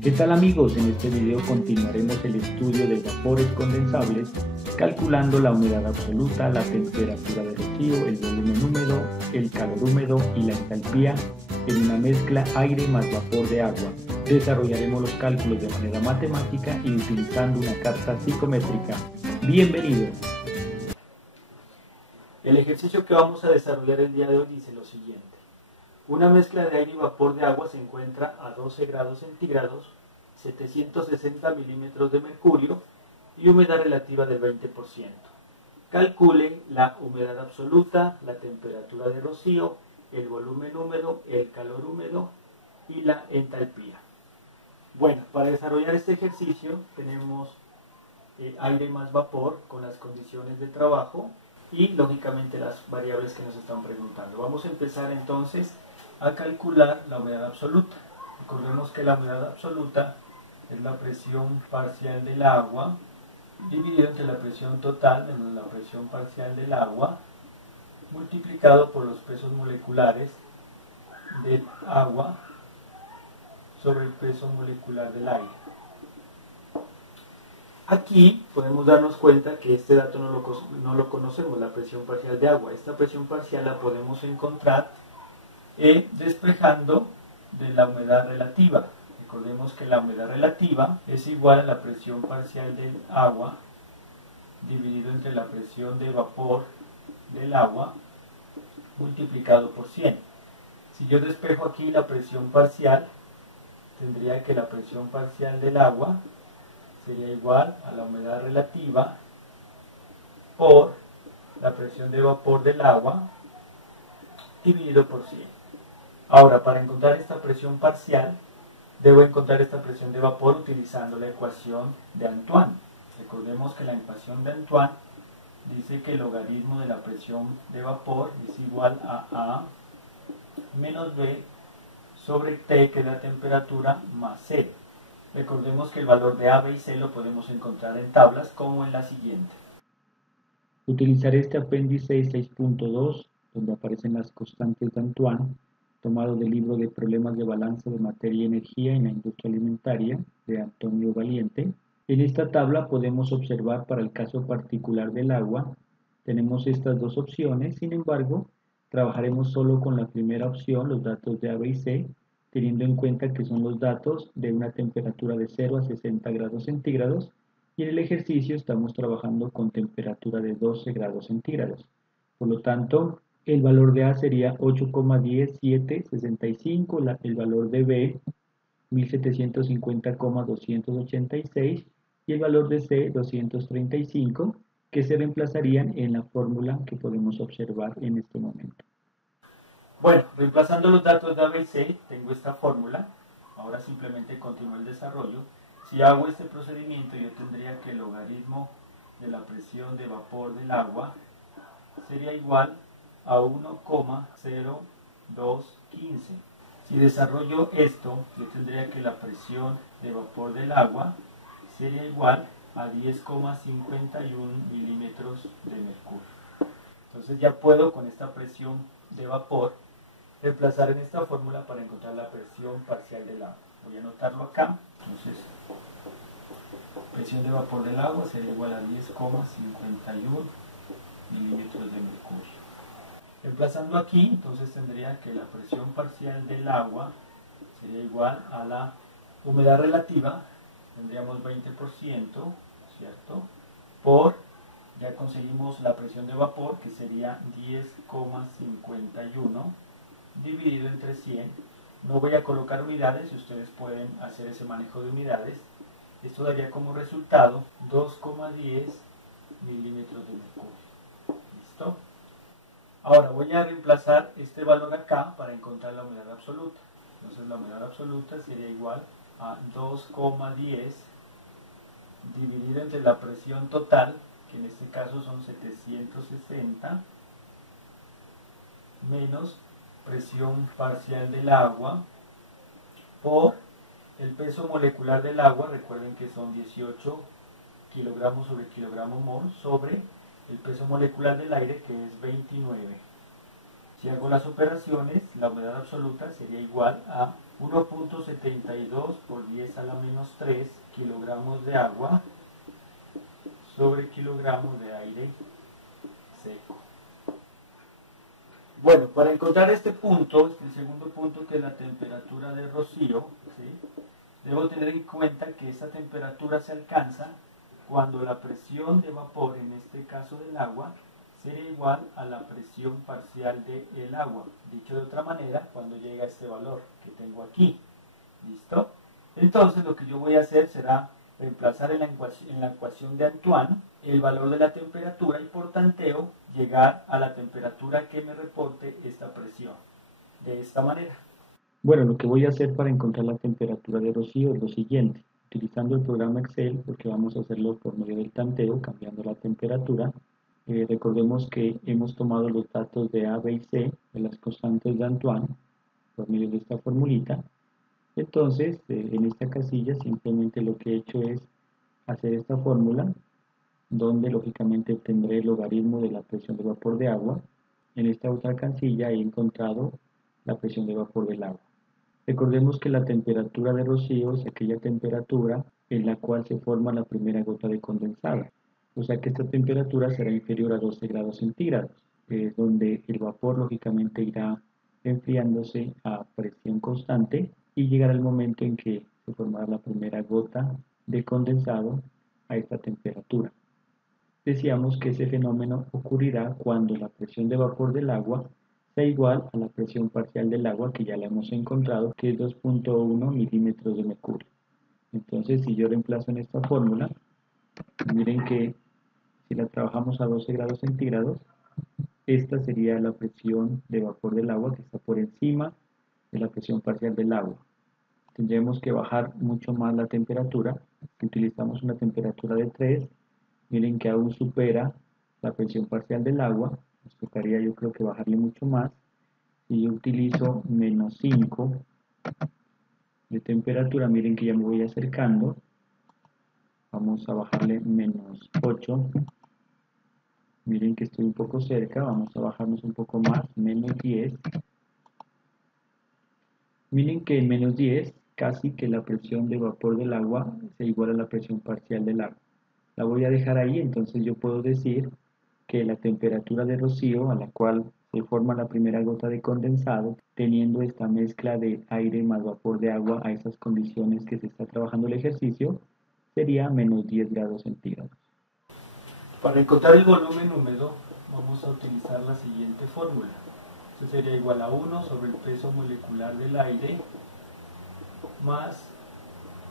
¿Qué tal amigos? En este video continuaremos el estudio de vapores condensables calculando la humedad absoluta, la temperatura de rocío, el volumen húmedo, el calor húmedo y la entalpía en una mezcla aire más vapor de agua. Desarrollaremos los cálculos de manera matemática y utilizando una carta psicométrica. Bienvenidos. El ejercicio que vamos a desarrollar el día de hoy dice lo siguiente. Una mezcla de aire y vapor de agua se encuentra a 12 grados centígrados, 760 milímetros de mercurio y humedad relativa del 20%. Calcule la humedad absoluta, la temperatura de rocío, el volumen húmedo, el calor húmedo y la entalpía. Bueno, para desarrollar este ejercicio tenemos aire más vapor con las condiciones de trabajo y lógicamente las variables que nos están preguntando. Vamos a empezar entonces a calcular la humedad absoluta. Recordemos que la humedad absoluta es la presión parcial del agua dividido entre la presión total menos la presión parcial del agua multiplicado por los pesos moleculares del agua sobre el peso molecular del aire. Aquí podemos darnos cuenta que este dato no lo conocemos, la presión parcial de agua. Esta presión parcial la podemos encontrar despejando de la humedad relativa. Recordemos que la humedad relativa es igual a la presión parcial del agua dividido entre la presión de vapor del agua multiplicado por 100. Si yo despejo aquí la presión parcial, tendría que la presión parcial del agua sería igual a la humedad relativa por la presión de vapor del agua dividido por 100. Ahora, para encontrar esta presión parcial, debo encontrar esta presión de vapor utilizando la ecuación de Antoine. Recordemos que la ecuación de Antoine dice que el logaritmo de la presión de vapor es igual a A menos B sobre T, que es la temperatura, más C. Recordemos que el valor de A, B y C lo podemos encontrar en tablas como en la siguiente. Utilizaré este apéndice 6.2 donde aparecen las constantes de Antoine, tomado del libro de Problemas de Balance de Materia y Energía en la Industria Alimentaria de Antonio Valiente. En esta tabla podemos observar para el caso particular del agua, tenemos estas dos opciones, sin embargo, trabajaremos solo con la primera opción, los datos de A, B y C, teniendo en cuenta que son los datos de una temperatura de 0 a 60 grados centígrados, y en el ejercicio estamos trabajando con temperatura de 12 grados centígrados. Por lo tanto, el valor de A sería 8,10765, el valor de B 1750,286 y el valor de C 235, que se reemplazarían en la fórmula que podemos observar en este momento. Bueno, reemplazando los datos de A, B y C, tengo esta fórmula. Ahora simplemente continúo el desarrollo. Si hago este procedimiento, yo tendría que el logaritmo de la presión de vapor del agua sería igual a 1,0215. Si desarrollo esto, yo tendría que la presión de vapor del agua sería igual a 10,51 milímetros de mercurio. Entonces ya puedo con esta presión de vapor reemplazar en esta fórmula para encontrar la presión parcial del agua. Voy a anotarlo acá. Entonces, presión de vapor del agua sería igual a 10,51 milímetros de mercurio. Reemplazando aquí, entonces tendría que la presión parcial del agua sería igual a la humedad relativa, tendríamos 20%, ¿cierto? Por, ya conseguimos la presión de vapor, que sería 10,51 dividido entre 100. No voy a colocar unidades, y ustedes pueden hacer ese manejo de unidades. Esto daría como resultado 2,10 milímetros de mercurio. ¿Listo? Ahora voy a reemplazar este valor acá para encontrar la humedad absoluta. Entonces la humedad absoluta sería igual a 2,10 dividido entre la presión total, que en este caso son 760, menos presión parcial del agua por el peso molecular del agua. Recuerden que son 18 kilogramos sobre kilogramo mol sobre el peso molecular del aire, que es 29. Si hago las operaciones, la humedad absoluta sería igual a 1.72 por 10 a la menos 3 kilogramos de agua sobre kilogramos de aire seco. Bueno, para encontrar este punto, el segundo punto, que es la temperatura de rocío, ¿sí?, debo tener en cuenta que esa temperatura se alcanza cuando la presión de vapor, en este caso del agua, sería igual a la presión parcial del agua. Dicho de otra manera, cuando llega a este valor que tengo aquí. ¿Listo? Entonces lo que yo voy a hacer será reemplazar en la ecuación de Antoine el valor de la temperatura y por tanteo llegar a la temperatura que me reporte esta presión. De esta manera. Bueno, lo que voy a hacer para encontrar la temperatura de rocío es lo siguiente. Utilizando el programa Excel, porque vamos a hacerlo por medio del tanteo, cambiando la temperatura. Recordemos que hemos tomado los datos de A, B y C de las constantes de Antoine por medio de esta formulita. Entonces, en esta casilla simplemente lo que he hecho es hacer esta fórmula, donde lógicamente tendré el logaritmo de la presión de vapor de agua. En esta otra casilla he encontrado la presión de vapor del agua. Recordemos que la temperatura de rocío es aquella temperatura en la cual se forma la primera gota de condensado. O sea que esta temperatura será inferior a 12 grados centígrados, donde el vapor lógicamente irá enfriándose a presión constante y llegará el momento en que se formará la primera gota de condensado a esta temperatura. Decíamos que ese fenómeno ocurrirá cuando la presión de vapor del agua sea igual a la presión parcial del agua, que ya la hemos encontrado, que es 2.1 milímetros de mercurio. Entonces, si yo reemplazo en esta fórmula, miren que si la trabajamos a 12 grados centígrados, esta sería la presión de vapor del agua que está por encima de la presión parcial del agua. Tendremos que bajar mucho más la temperatura. Si utilizamos una temperatura de 3, miren que aún supera la presión parcial del agua. Nos tocaría, yo creo, que bajarle mucho más. Si yo utilizo menos 5 de temperatura, miren que ya me voy acercando. Vamos a bajarle menos 8. Miren que estoy un poco cerca. Vamos a bajarnos un poco más, menos 10. Miren que en menos 10 casi que la presión de vapor del agua se iguala a la presión parcial del agua. La voy a dejar ahí, entonces yo puedo decir que la temperatura de rocío a la cual se forma la primera gota de condensado, teniendo esta mezcla de aire más vapor de agua a esas condiciones que se está trabajando el ejercicio, sería menos 10 grados centígrados. Para encontrar el volumen húmedo vamos a utilizar la siguiente fórmula. Esto sería igual a 1 sobre el peso molecular del aire más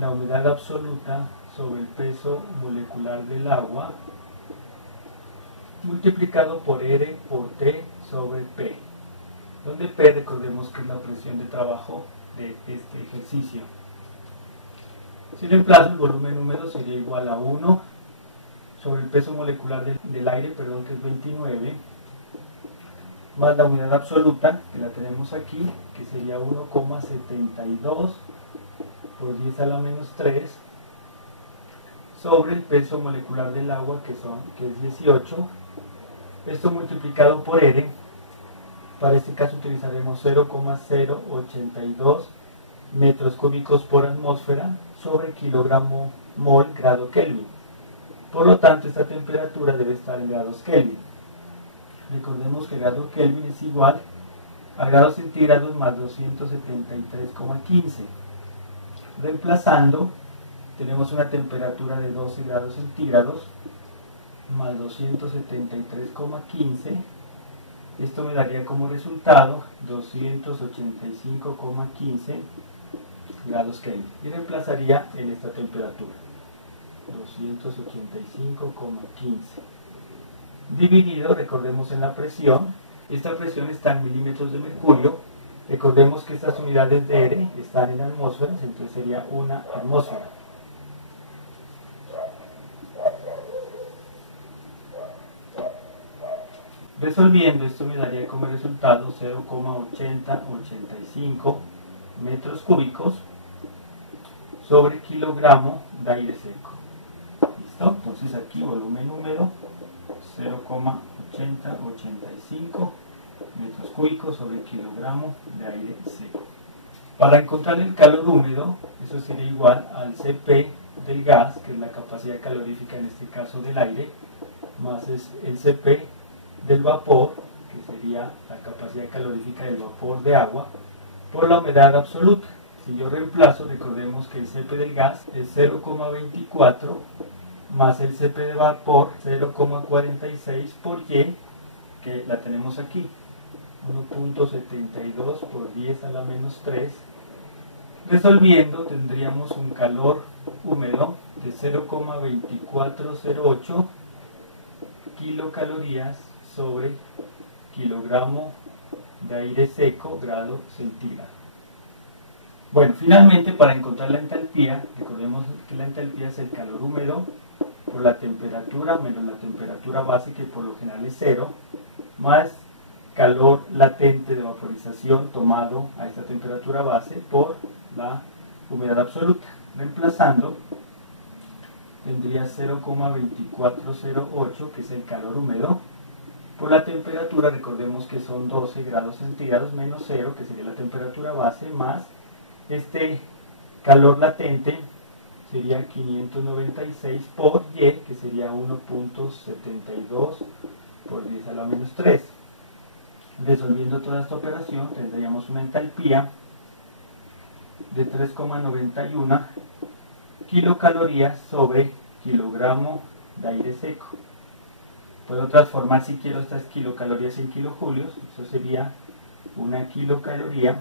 la humedad absoluta sobre el peso molecular del agua multiplicado por R por T sobre P, donde P recordemos que es la presión de trabajo de este ejercicio. Si reemplazo, el volumen húmedo sería igual a 1 sobre el peso molecular del aire, que es 29, más la humedad absoluta, que la tenemos aquí, que sería 1,72 por 10 a la menos 3, sobre el peso molecular del agua, que es 18. Esto multiplicado por R, para este caso utilizaremos 0,082 metros cúbicos por atmósfera sobre kilogramo mol grado Kelvin. Por lo tanto, esta temperatura debe estar en grados Kelvin. Recordemos que grado Kelvin es igual a grados centígrados más 273,15. Reemplazando, tenemos una temperatura de 12 grados centígrados más 273,15. Esto me daría como resultado 285,15 grados Kelvin. Y reemplazaría en esta temperatura. 285,15 dividido, recordemos, en la presión. Esta presión está en milímetros de mercurio. Recordemos que estas unidades de R están en atmósferas, entonces sería una atmósfera. Resolviendo, esto me daría como resultado 0,8085 metros cúbicos sobre kilogramo de aire seco. ¿Listo? Entonces aquí volumen húmedo 0,8085 metros cúbicos sobre kilogramo de aire seco. Para encontrar el calor húmedo, eso sería igual al Cp del gas, que es la capacidad calorífica en este caso del aire, más el Cp del vapor, que sería la capacidad calorífica del vapor de agua, por la humedad absoluta. Si yo reemplazo, recordemos que el Cp del gas es 0,24 más el Cp de vapor 0,46 por Y, que la tenemos aquí, 1.72 por 10 a la menos 3. Resolviendo tendríamos un calor húmedo de 0,2408 kilocalorías sobre kilogramo de aire seco grado centígrado. Bueno, finalmente para encontrar la entalpía, recordemos que la entalpía es el calor húmedo por la temperatura menos la temperatura base, que por lo general es 0, más calor latente de vaporización tomado a esta temperatura base por la humedad absoluta. Reemplazando, tendría 0,2408, que es el calor húmedo, por la temperatura, recordemos que son 12 grados centígrados menos 0, que sería la temperatura base, más este calor latente, sería 596 por Y, que sería 1.72 por 10 a la menos 3. Resolviendo toda esta operación, tendríamos una entalpía de 3,91 kilocalorías sobre kilogramo de aire seco. Puedo transformar, si quiero, estas kilocalorías en kilojulios. Eso sería una kilocaloría,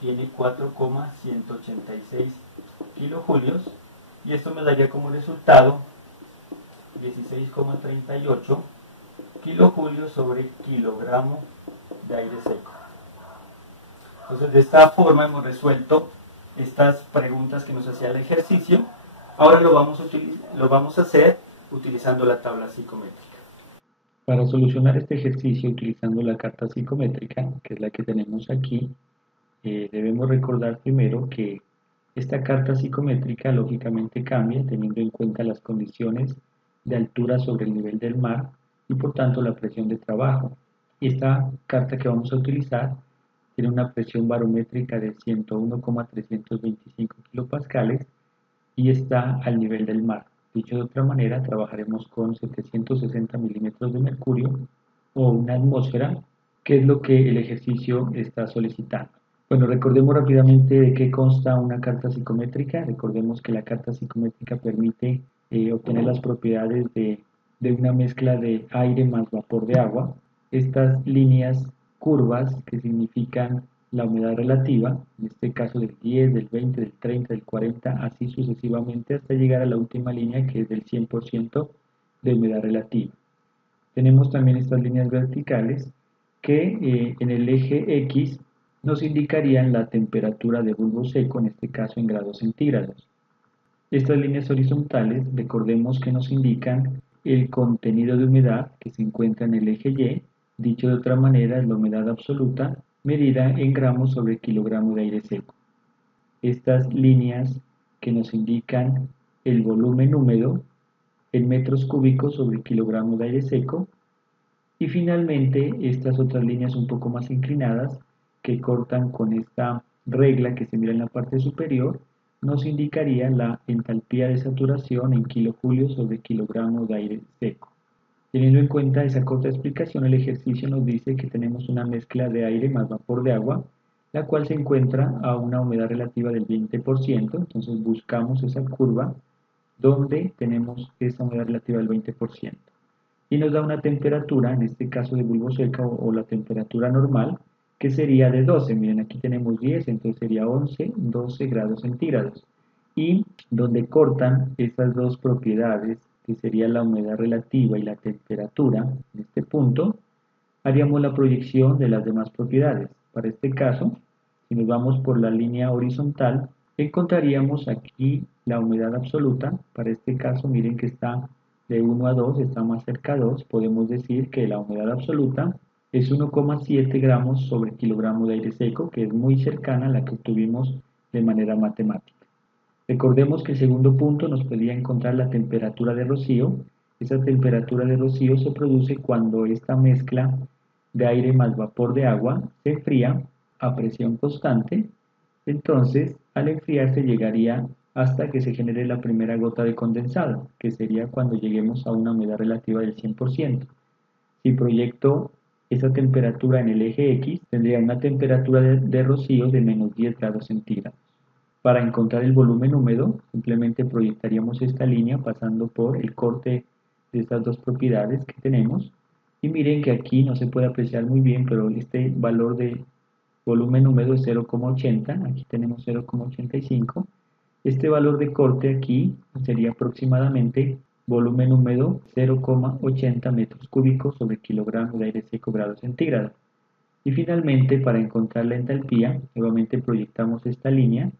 tiene 4,186 kilojulios, y esto me daría como resultado 16,38 kilojulios sobre kilogramo de aire seco. Entonces, de esta forma hemos resuelto estas preguntas que nos hacía el ejercicio. Ahora lo vamos a hacer utilizando la tabla psicométrica. Para solucionar este ejercicio utilizando la carta psicométrica, que es la que tenemos aquí, debemos recordar primero que esta carta psicométrica lógicamente cambia teniendo en cuenta las condiciones de altura sobre el nivel del mar y por tanto la presión de trabajo. Esta carta que vamos a utilizar tiene una presión barométrica de 101,325 kilopascales y está al nivel del mar. Dicho de otra manera, trabajaremos con 760 milímetros de mercurio o una atmósfera, que es lo que el ejercicio está solicitando. Bueno, recordemos rápidamente de qué consta una carta psicométrica. Recordemos que la carta psicométrica permite obtener las propiedades de una mezcla de aire más vapor de agua. Estas líneas curvas que significan la humedad relativa, en este caso del 10, del 20, del 30, del 40, así sucesivamente hasta llegar a la última línea que es del 100% de humedad relativa. Tenemos también estas líneas verticales que en el eje X nos indicarían la temperatura de bulbo seco, en este caso en grados centígrados. Estas líneas horizontales, recordemos que nos indican el contenido de humedad que se encuentra en el eje Y, dicho de otra manera es la humedad absoluta medida en gramos sobre kilogramo de aire seco. Estas líneas que nos indican el volumen húmedo en metros cúbicos sobre kilogramo de aire seco, y finalmente estas otras líneas un poco más inclinadas que cortan con esta regla que se mira en la parte superior nos indicaría la entalpía de saturación en kilojulios sobre kilogramo de aire seco. Teniendo en cuenta esa corta explicación, el ejercicio nos dice que tenemos una mezcla de aire más vapor de agua, la cual se encuentra a una humedad relativa del 20%, entonces buscamos esa curva donde tenemos esa humedad relativa del 20%. Y nos da una temperatura, en este caso de bulbo seco o la temperatura normal, que sería de 12. Miren, aquí tenemos 10, entonces sería 11, 12 grados centígrados. Y donde cortan estas dos propiedades, que sería la humedad relativa y la temperatura, en este punto, haríamos la proyección de las demás propiedades. Para este caso, si nos vamos por la línea horizontal, encontraríamos aquí la humedad absoluta. Para este caso, miren que está de 1 a 2, está más cerca a 2. Podemos decir que la humedad absoluta es 1,7 gramos sobre kilogramo de aire seco, que es muy cercana a la que obtuvimos de manera matemática. Recordemos que el segundo punto nos pedía encontrar la temperatura de rocío. Esa temperatura de rocío se produce cuando esta mezcla de aire más vapor de agua se enfría a presión constante Entonces, al enfriarse llegaría hasta que se genere la primera gota de condensado, que sería cuando lleguemos a una humedad relativa del 100%. Si proyecto esa temperatura en el eje X, tendría una temperatura de rocío de menos 10 grados centígrados. Para encontrar el volumen húmedo, simplemente proyectaríamos esta línea pasando por el corte de estas dos propiedades que tenemos. Y miren que aquí no se puede apreciar muy bien, pero este valor de volumen húmedo es 0,80, aquí tenemos 0,85. Este valor de corte aquí sería aproximadamente volumen húmedo 0,80 metros cúbicos sobre kilogramo de aire seco grados centígrados. Y finalmente, para encontrar la entalpía, nuevamente proyectamos esta línea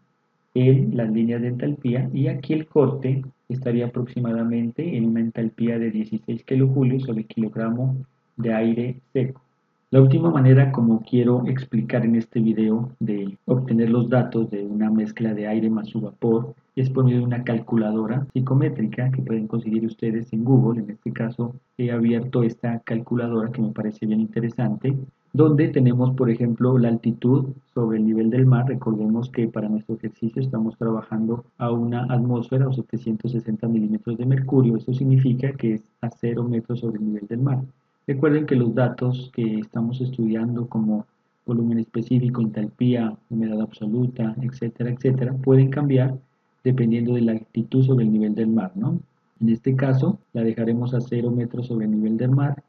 en las líneas de entalpía y aquí el corte estaría aproximadamente en una entalpía de 16 kilojulios sobre kilogramo de aire seco. La última manera como quiero explicar en este video de obtener los datos de una mezcla de aire más su vapor es por medio de una calculadora psicométrica que pueden conseguir ustedes en Google. En este caso he abierto esta calculadora que me parece bien interesante, donde tenemos por ejemplo la altitud sobre el nivel del mar. Recordemos que para nuestro ejercicio estamos trabajando a una atmósfera o 760 milímetros de mercurio. Eso significa que es a 0 metros sobre el nivel del mar. Recuerden que los datos que estamos estudiando como volumen específico, entalpía, humedad absoluta, etcétera, etcétera, pueden cambiar dependiendo de la altitud sobre el nivel del mar, ¿no? En este caso la dejaremos a 0 metros sobre el nivel del mar.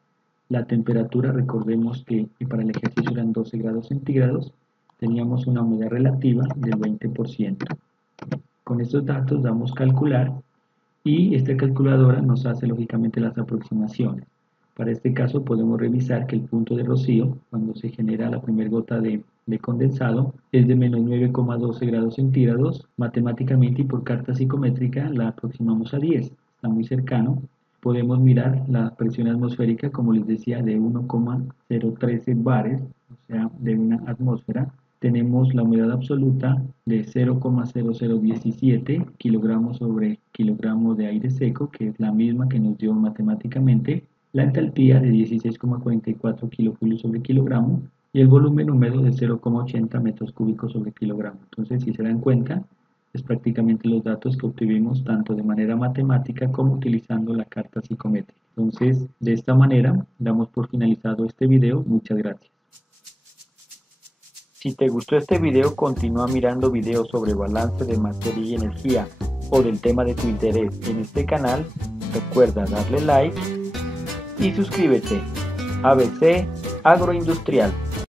La temperatura, recordemos que para el ejercicio eran 12 grados centígrados, teníamos una humedad relativa del 20%. Con estos datos damos calcular y esta calculadora nos hace lógicamente las aproximaciones. Para este caso podemos revisar que el punto de rocío, cuando se genera la primera gota de condensado, es de menos 9,12 grados centígrados. Matemáticamente y por carta psicométrica la aproximamos a 10, está muy cercano. Podemos mirar la presión atmosférica, como les decía, de 1,013 bares, o sea, de una atmósfera. Tenemos la humedad absoluta de 0,0017 kilogramos sobre kilogramo de aire seco, que es la misma que nos dio matemáticamente. La entalpía de 16,44 kilojulios sobre kilogramo y el volumen húmedo de 0,80 metros cúbicos sobre kilogramo. Entonces, si se dan cuenta, es prácticamente los datos que obtuvimos tanto de manera matemática como utilizando la carta psicométrica. Entonces, de esta manera, damos por finalizado este video. Muchas gracias. Si te gustó este video, continúa mirando videos sobre balance de materia y energía o del tema de tu interés en este canal. Recuerda darle like y suscríbete. ABC Agroindustrial.